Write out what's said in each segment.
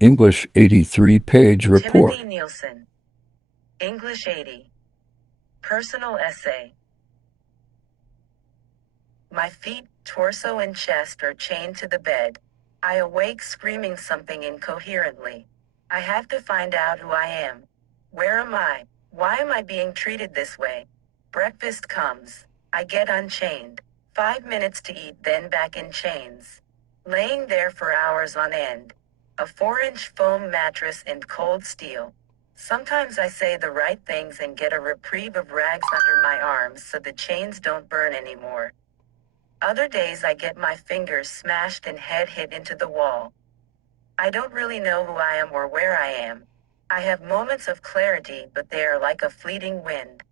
English 83-page report. Timothy Neilson. English 80. Personal essay. My feet, torso and chest are chained to the bed. I awake screaming something incoherently. I have to find out who I am. Where am I? Why am I being treated this way? Breakfast comes. I get unchained. 5 minutes to eat, then back in chains. Laying there for hours on end. A 4-inch foam mattress and cold steel. Sometimes I say the right things and get a reprieve of rags under my arms so the chains don't burn anymore. Other days I get my fingers smashed and head hit into the wall. I don't really know who I am or where I am. I have moments of clarity, but they are like a fleeting wind.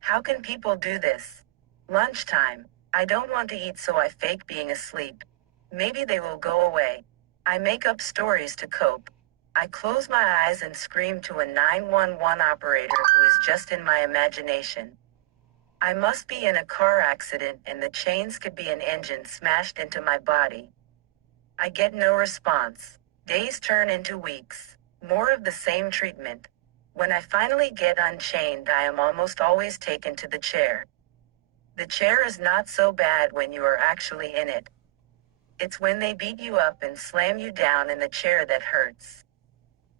How can people do this? Lunchtime. I don't want to eat, so I fake being asleep. Maybe they will go away. I make up stories to cope. I close my eyes and scream to a 911 operator who is just in my imagination. I must be in a car accident and the chains could be an engine smashed into my body. I get no response. Days turn into weeks. More of the same treatment. When I finally get unchained, I am almost always taken to the chair. The chair is not so bad when you are actually in it. It's when they beat you up and slam you down in the chair that hurts.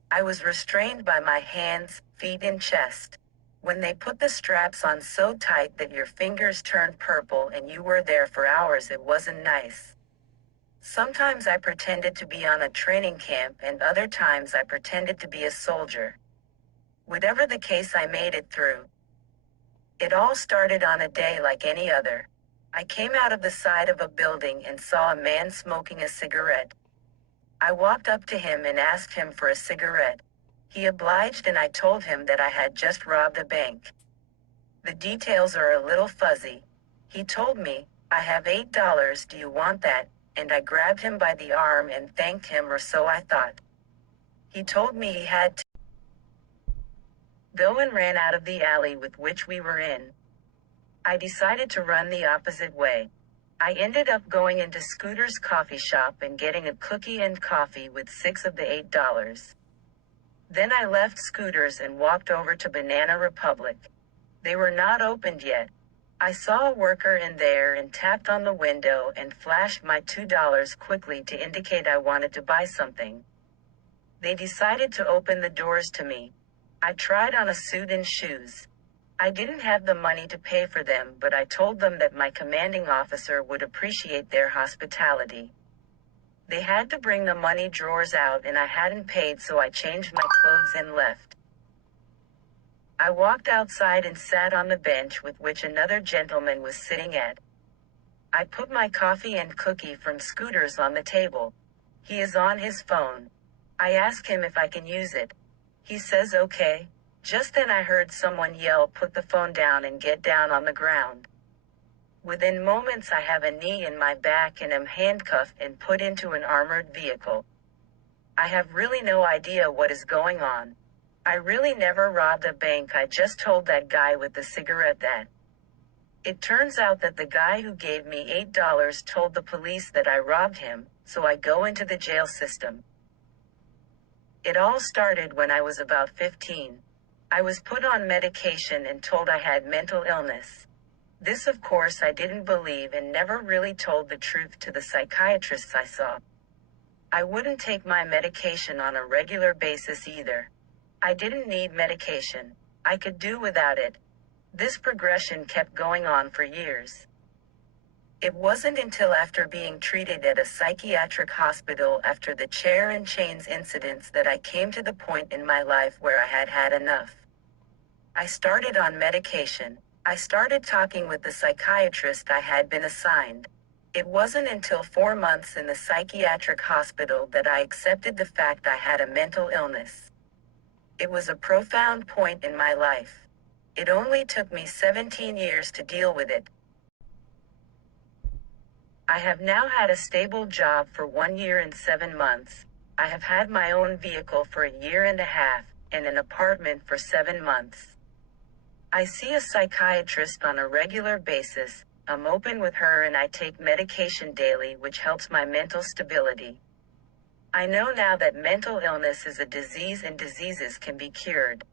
I was restrained by my hands, feet, and chest. When they put the straps on so tight that your fingers turned purple and you were there for hours, it wasn't nice. Sometimes I pretended to be on a training camp and other times I pretended to be a soldier. Whatever the case, I made it through. It all started on a day like any other. I came out of the side of a building and saw a man smoking a cigarette. I walked up to him and asked him for a cigarette. He obliged and I told him that I had just robbed a bank. The details are a little fuzzy. He told me, "I have $8, do you want that?" And I grabbed him by the arm and thanked him, or so I thought. He told me he had to go and ran out of the alley with which we were in. I decided to run the opposite way. I ended up going into Scooter's coffee shop and getting a cookie and coffee with 6 of the $8. Then I left Scooter's and walked over to Banana Republic. They were not opened yet. I saw a worker in there and tapped on the window and flashed my $2 quickly to indicate I wanted to buy something. They decided to open the doors to me. I tried on a suit and shoes. I didn't have the money to pay for them, but I told them that my commanding officer would appreciate their hospitality. They had to bring the money drawers out and I hadn't paid, so I changed my clothes and left. I walked outside and sat on the bench with which another gentleman was sitting at. I put my coffee and cookie from Scooter's on the table. He is on his phone. I ask him if I can use it. He says okay. Just then I heard someone yell, "Put the phone down and get down on the ground." Within moments I have a knee in my back and am handcuffed and put into an armored vehicle. I have really no idea what is going on. I really never robbed a bank, I just told that guy with the cigarette that. It turns out that the guy who gave me $8 told the police that I robbed him, so I go into the jail system. It all started when I was about 15. I was put on medication and told I had mental illness. This, of course, I didn't believe and never really told the truth to the psychiatrists I saw. I wouldn't take my medication on a regular basis either. I didn't need medication. I could do without it. This progression kept going on for years. It wasn't until after being treated at a psychiatric hospital after the chair and chains incidents that I came to the point in my life where I had had enough. I started on medication. I started talking with the psychiatrist I had been assigned. It wasn't until 4 months in the psychiatric hospital that I accepted the fact I had a mental illness. It was a profound point in my life. It only took me 17 years to deal with it. I have now had a stable job for 1 year and 7 months. I have had my own vehicle for a year and a half, and an apartment for 7 months. I see a psychiatrist on a regular basis. I'm open with her and I take medication daily, which helps my mental stability. I know now that mental illness is a disease and diseases can be cured.